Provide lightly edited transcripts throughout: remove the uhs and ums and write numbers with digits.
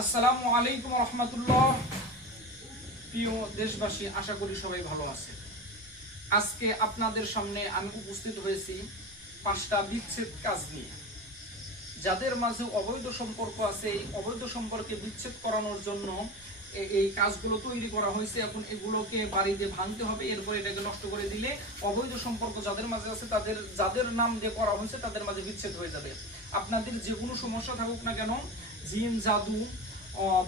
আসসালামু আলাইকুম রহমতুল্লাহ। প্রিয় দেশবাসী, আশা করি সবাই ভালো আছে। আজকে আপনাদের সামনে আমি উপস্থিত হয়েছি 5টা বিচ্ছেদ কাজ নিয়ে। যাদের মাঝে অবৈধ সম্পর্ক আছে, এই অবৈধ সম্পর্কে বিচ্ছেদ করানোর জন্য এই কাজগুলো তৈরি করা হয়েছে। এখন এগুলোকে বাড়িতে ভাঙতে হবে, এরপর এটাকে নষ্ট করে দিলে অবৈধ সম্পর্ক যাদের মাঝে আছে যাদের নাম দিয়ে করা হয়েছে তাদের মাঝে বিচ্ছেদ হয়ে যাবে। আপনাদের যে কোনো সমস্যা থাকুক না কেন, জিন জাদু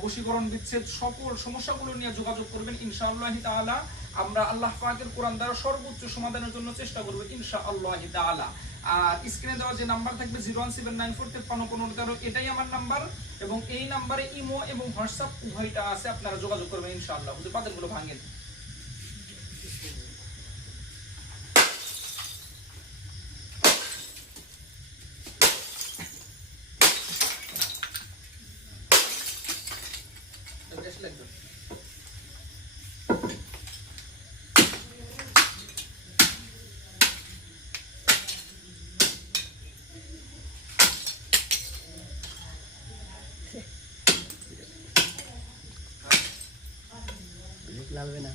বশীকরণ বিচ্ছেদ সকল সমস্যাগুলো নিয়ে যোগাযোগ করবেন ইনশাআল্লাহ তাআলা। আমরা আল্লাহ পাকের কোরআন দ্বারা সর্বোচ্চ সমাধানের জন্য চেষ্টা করব ইনশাআল্লাহ তাআলা। আর স্ক্রিনে দেওয়া যে নাম্বার থাকবে 01794531513, এটাই আমার নাম্বার এবং এই নাম্বারে ইমো এবং হোয়াটসঅ্যাপ উভয়টা আছে, আপনারা যোগাযোগ করবেন ইনশাআল্লাহ। বুঝে পাতেরগুলো ভাঙেন। লাগবে না